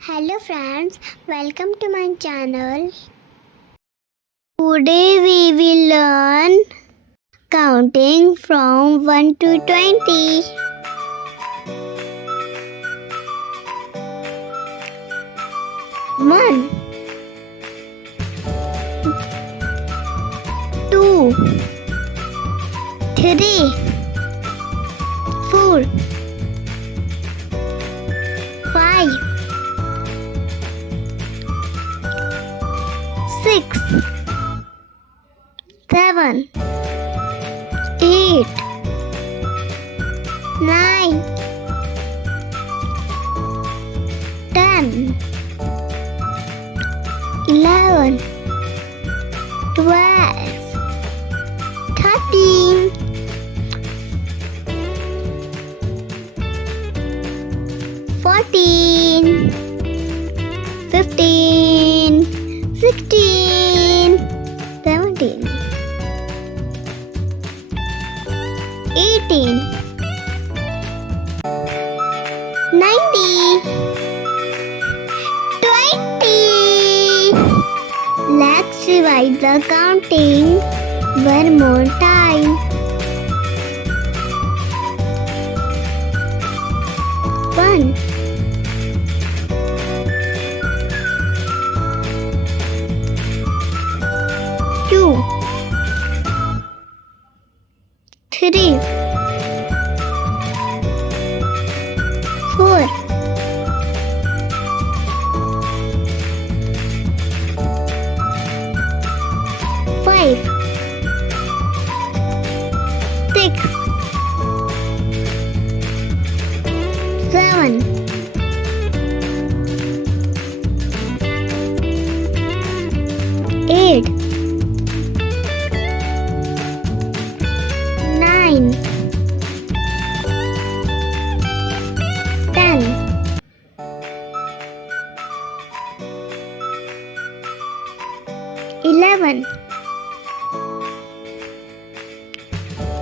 Hello friends, welcome to my channel. Today we will learn counting from 1 to 20. 1 2 3 4 5 6 7 8 9 10 11 12 13 14 15 16 17 18 19 20. Let's revise the counting one more time. 1 2 3 4 5 6 7 8 9 10 11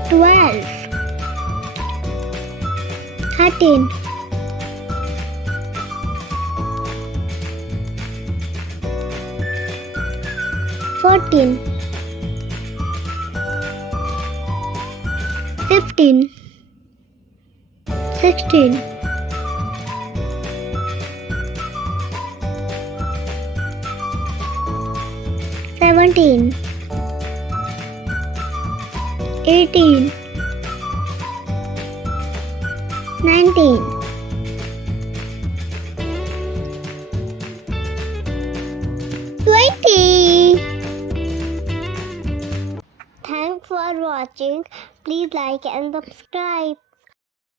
12 13 14 15 16 17 18 19 20. Thanks for watching. Please like and subscribe.